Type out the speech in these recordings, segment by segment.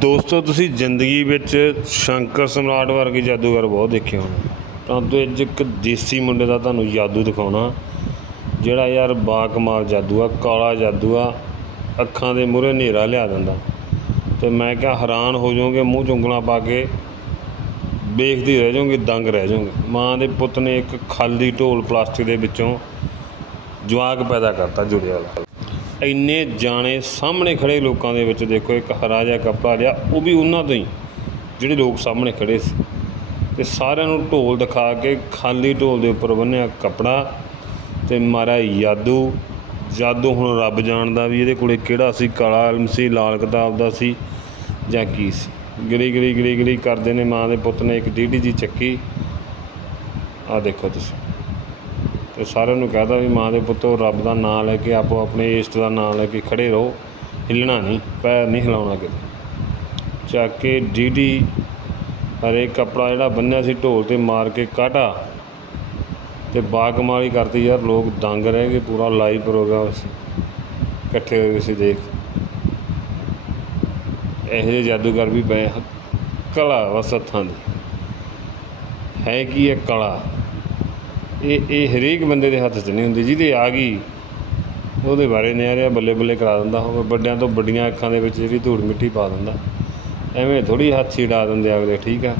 ਦੋਸਤੋ, ਤੁਸੀਂ ਜ਼ਿੰਦਗੀ ਵਿੱਚ ਸ਼ੰਕਰ ਸਮਰਾਟ ਵਰਗੇ ਜਾਦੂਗਰ ਬਹੁਤ ਦੇਖੇ ਹੋਣੇ। ਪਰੰਤੂ ਅੱਜ ਇੱਕ ਦੇਸੀ ਮੁੰਡੇ ਦਾ ਤੁਹਾਨੂੰ ਜਾਦੂ ਦਿਖਾਉਣਾ। ਜਿਹੜਾ ਯਾਰ ਬਾ ਕਮਾਲ ਜਾਦੂ ਆ, ਕਾਲਾ ਜਾਦੂ ਆ, ਅੱਖਾਂ ਦੇ ਮੂਹਰੇ ਹਨੇਰਾ ਲਿਆ ਦਿੰਦਾ। ਤੇ ਮੈਂ ਕਿਹਾ, ਹੈਰਾਨ ਹੋ ਜਾਓਗੇ, ਮੂੰਹ 'ਚ ਪਾ ਕੇ ਵੇਖਦੇ ਰਹਿ ਜਾਓਗੇ, ਦੰਗ ਰਹਿ ਜਾਓਗੇ। ਮਾਂ ਦੇ ਪੁੱਤ ਨੇ ਇੱਕ ਖਾਲੀ ਢੋਲ ਪਲਾਸਟਿਕ ਦੇ ਵਿੱਚੋਂ ਜਵਾਕ ਪੈਦਾ ਕਰਤਾ ਜੁੜਿਆ ਵਾਲਾ। ਇੰਨੇ ਜਾਣੇ ਸਾਹਮਣੇ ਖੜੇ ਲੋਕਾਂ ਦੇ ਵਿੱਚ, ਦੇਖੋ ਇੱਕ ਹਰਾ ਜਿਹਾ ਕੱਪੜਾ ਲਿਆ ਉਹ ਵੀ ਉਹਨਾਂ ਤੋਂ ਹੀ, ਜਿਹੜੇ ਲੋਕ ਸਾਹਮਣੇ ਖੜੇ ਸੀ। ਤੇ ਸਾਰਿਆਂ ਨੂੰ ਢੋਲ ਦਿਖਾ ਕੇ ਖਾਲੀ ਢੋਲ ਦੇ ਉੱਪਰ ਬੰਨਿਆ ਕੱਪੜਾ ਤੇ ਮਾਰਾ ਜਾਦੂ ਜਾਦੂ ਹੁਣ ਰੱਬ ਜਾਣਦਾ ਵੀ ਇਹਦੇ ਕੋਲੇ ਕਿਹੜਾ ਸੀ, ਕਾਲਾ ਇਲਮ ਸੀ, ਲਾਲ ਕਿਤਾਬ ਦਾ ਸੀ ਜਾਂ ਕੀ ਸੀ। ਗਲੀ ਗਲੀ ਗਲੀ ਗਲੀ ਕਰਦੇ ਨੇ ਮਾਂ ਦੇ ਪੁੱਤ ਨੇ ਇੱਕ ਡੀਡੀ ਜੀ ਚੱਕੀ। ਆ ਦੇਖੋ ਤੁਸੀਂ। ਤੇ ਸਾਰਿਆਂ ਨੂੰ ਕਹਦਾ ਵੀ ਮਾਂ ਦੇ ਪੁੱਤੋ, ਰੱਬ ਦਾ ਨਾਮ ਲੈ ਕੇ ਆਪੋ ਆਪਣੇ ਇਸ਼ਟ ਦਾ ਨਾਮ ਲੈ ਕੇ ਖੜੇ ਰਹੋ। ਹਿੱਲਣਾ ਨਹੀਂ, ਪੈਰ ਨਹੀਂ ਹਿਲਾਉਣਾ ਕਿਤੇ। ਚੱਕ ਕੇ ਡੀਡੀ ਹਰੇ ਕੱਪੜਾ ਜਿਹੜਾ ਬੰਨਿਆ ਸੀ, ਢੋਲ ਤੇ ਮਾਰ ਕੇ ਕਾਟਾ ਤੇ ਬਾਗਮਾਲੀ ਕਰਤੀ, ਯਾਰ ਲੋਕ ਦੰਗ ਰਹਿ ਗਏ ਪੂਰਾ ਲਾਈਵ ਪ੍ਰੋਗਰਾਮ ਸੀ। ਇਕੱਠੇ ਹੋਏ ਸੀ ਦੇਖ। ਇਹੋ ਜਿਹੇ ਜਾਦੂਗਰ ਵੀ ਪਏ ਕਲਾ ਵਸ ਹੱਥਾਂ ਦੀ। ਹੈ ਕੀ ਇਹ ਕਲਾ? ਇਹ ਇਹ ਹਰੇਕ ਬੰਦੇ ਦੇ ਹੱਥ 'ਚ ਨਹੀਂ ਹੁੰਦੀ ਜਿਹਦੇ ਆ ਗਈ ਉਹਦੇ ਬਾਰੇ ਨਿਆਰਿਆ ਬੱਲੇ ਬੱਲੇ ਕਰਾ ਦਿੰਦਾ ਹੋਵੇ। ਵੱਡਿਆਂ ਤੋਂ ਵੱਡੀਆਂ ਅੱਖਾਂ ਦੇ ਵਿੱਚ ਜਿਹੜੀ ਧੂੜ ਮਿੱਟੀ ਪਾ ਦਿੰਦਾ। ਐਵੇਂ ਥੋੜੀ ਹੱਥ ਛਿੜਾ ਦਿੰਦੇ ਅਗਲੇ ਠੀਕ ਆ?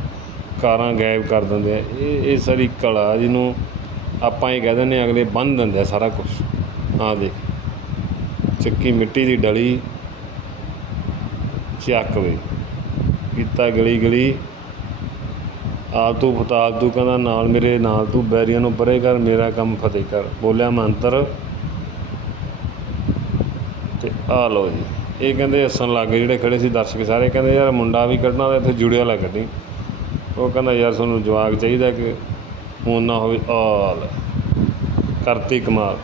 ਕਾਰਾਂ ਗਾਇਬ ਕਰ ਦਿੰਦੇ ਆ। ਇਹ ਇਹ ਸਾਰੀ ਕਲਾ ਜਿਹਨੂੰ ਆਪਾਂ ਇਹ ਕਹਿ ਦਿੰਦੇ ਹਾਂ, ਅਗਲੇ ਬੰਨ ਦਿੰਦੇ ਆ ਸਾਰਾ ਕੁਝ ਆ ਦੇਖ ਚੱਕੀ ਮਿੱਟੀ ਦੀ ਡਲੀ ਚੱਕ ਵੇ। ਕੀਤਾ ਗਲੀ ਗਲੀ ਆਲ ਤੂੰ ਫਤਾਲ ਤੂੰ ਕਹਿੰਦਾ, ਨਾਲ ਮੇਰੇ, ਨਾਲ ਤੂੰ ਬੈਰੀਆਂ ਨੂੰ ਪਰੇ ਕਰ, ਮੇਰਾ ਕੰਮ ਫਤਿਹ ਕਰ। ਬੋਲਿਆ ਮੰਤਰ ਤੇ ਆ ਲੋ ਜੀ। ਇਹ ਕਹਿੰਦੇ ਹੱਸਣ ਲੱਗ ਗਏ ਜਿਹੜੇ ਖੜੇ ਸੀ ਦਰਸ਼ਕ ਸਾਰੇ। ਕਹਿੰਦੇ ਯਾਰ ਮੁੰਡਾ ਵੀ ਕੱਢਣਾ ਤਾਂ ਇੱਥੇ ਜੁੜਿਆ ਲਾ ਕੱਢੀ ਉਹ ਕਹਿੰਦਾ ਯਾਰ ਤੁਹਾਨੂੰ ਜਵਾਕ ਚਾਹੀਦਾ ਕਿ ਹੁਣ ਨਾ ਹੋਵੇ। ਆਲ ਕਰਤੀ ਕਮਾਲ।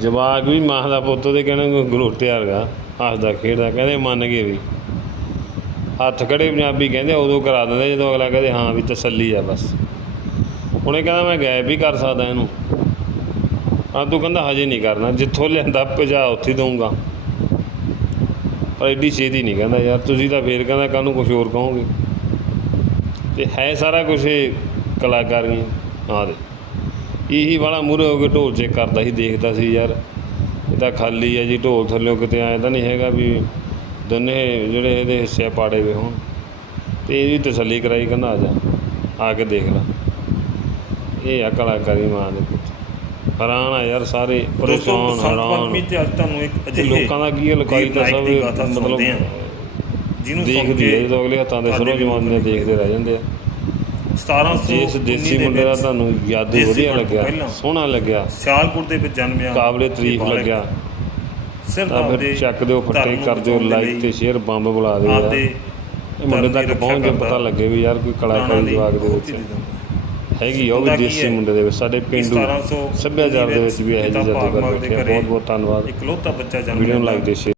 ਜਵਾਕ ਵੀ ਮਾਂ ਦਾ ਪੁੱਤ ਦੇ ਕਹਿਣਾ ਗਲੋਟਿਆ ਵਰਗਾ, ਹੱਸਦਾ, ਖੇਡਦਾ। ਕਹਿੰਦੇ ਮੰਨ ਗਏ ਵੀ। ਹੱਥ ਖੜੇ ਪੰਜਾਬੀ ਕਹਿੰਦੇ ਉਦੋਂ ਕਰਾ ਦਿੰਦੇ ਜਦੋਂ ਅਗਲਾ ਕਹਿੰਦੇ, ਹਾਂ ਵੀ ਤਸੱਲੀ ਆ ਬਸ। ਉਹਨੇ ਕਹਿੰਦਾ, ਮੈਂ ਗਾਇਬ ਵੀ ਕਰ ਸਕਦਾ ਇਹਨੂੰ। ਆ ਤੂੰ ਕਹਿੰਦਾ, ਹਜੇ ਨਹੀਂ ਕਰਨਾ, ਜਿੱਥੋਂ ਲਿਆਂਦਾ ਭਜਾ, ਉੱਥੇ ਦਊਂਗਾ। ਪਰ ਐਡੀ ਛੇਤੀ ਨਹੀਂ ਕਹਿੰਦਾ, ਯਾਰ ਤੁਸੀਂ ਤਾਂ ਫੇਰ ਕਹਿੰਦਾ, ਕੱਲ੍ਹ ਨੂੰ ਕੁਝ ਹੋਰ ਕਹੋਗੇ। ਤੇ ਹੈ ਸਾਰਾ ਕੁਝ ਇਹ ਕਲਾਕਾਰੀਆਂ ਆ ਦੇ ਇਹੀ ਵਾਲਾ ਮੂਰੇ ਹੋ ਕੇ ਢੋਲ ਚੈੱਕ ਕਰਦਾ ਸੀ, ਦੇਖਦਾ ਸੀ, ਯਾਰ। ਇਹ ਤਾਂ ਖਾਲੀ ਹੈ ਜੀ, ਢੋਲ ਥੱਲੇ ਕਿਤੇ ਆਇਆ ਤਾਂ ਨਹੀਂ ਹੈਗਾ ਵੀ ਦੋਨੇ ਜਿਹੜੇ ਇਹਦੇ ਹਿੱਸੇ ਪਾੜੇ ਵੇ ਹੋਣ। ਤੇ ਇਹਦੀ ਤਸੱਲੀ ਕਰਾਈ ਕਹਿੰਦਾ ਆ ਜਾ ਆ ਕੇ ਦੇਖ ਲੈ। ਇਹ ਆ ਕਲਾਕਾਰੀ ਮਾਂ ਦੇ ਪੁੱਤ। ਹੈਰਾਨ ਆ ਯਾਰ ਸਾਰੇ ਪਰੇਸ਼ਾਨ ਹੈਰਾਨ। ਪੰਚਮੀ ਤੇ ਅੱਜ ਤੁਹਾਨੂੰ ਇੱਕ ਤੇ ਅਜਿਹੇ ਲੋਕਾਂ ਦਾ ਕੀ ਲੁਕਾਈ ਤਾਂ ਸਭ ਮਤਲਬ ਜਿਹਨੂੰ ਦੇਖਦੀ ਜਦੋਂ ਅਗਲੇ ਹੱਥਾਂ ਦੇ ਸਰੋਂ ਦੇ ਦੇਖਦੇ ਰਹਿ ਜਾਂਦੇ ਆ। 1700 ਜਿਸ ਦੇਸੀ ਮੁੰਡੇ ਦਾ ਤੁਹਾਨੂੰ ਦੇਸੀ ਵਧੀਆ ਲੱਗਿਆ। ਸੋਹਣਾ ਲੱਗਿਆ। ਸਿਆਲਕੋਟ ਦੇ ਵਿੱਚ ਜਨਮਿਆ ਕਾਬਲੇ ਤਾਰੀਫ ਲੱਗਿਆ। ਸਿਰਫ ਆਪਦੇ ਚੱਕ ਦਿਓ ਫੱਟੇ ਕਰ ਦਿਓ ਦੇ ਲਾਈਕ ਲਈ ਤੇ ਸ਼ੇਅਰ ਬੰਬ ਬੁਲਾ ਦਿਓ ਯਾਰ ਇਹ ਮੁੰਡੇ ਦੀ ਤੱਕ ਪਹੁੰਚ ਰੱਖਿਆ ਪਤਾ ਲੱਗੇ ਵੀ ਯਾਰ ਕੋਈ ਕਲਾਕਾਰੀ ਦੀ ਜਵਾਗ ਦੇ ਵਿੱਚ ਦੇ। ਹੈਗੀ ਉਹ ਵੀ ਦੇਸੀ? ਮੁੰਡੇ ਦੇ ਵਿੱਚ ਸਾਡੇ ਪਿੰਡੂ 1700 ਸੱਭਿਆਚਾਰ ਦੇ ਵਿੱਚ ਵੀ ਇਹੋ ਜਿਹੇ ਦੇ ਬਹੁਤ ਬਹੁਤ ਧੰਨਵਾਦ ਇਕਲੌਤਾ ਬੱਚਾ ਜਨਮ ਵੀਡੀਓ ਲੈਂਦਾ। ਲਾਈਕ ਤੇ share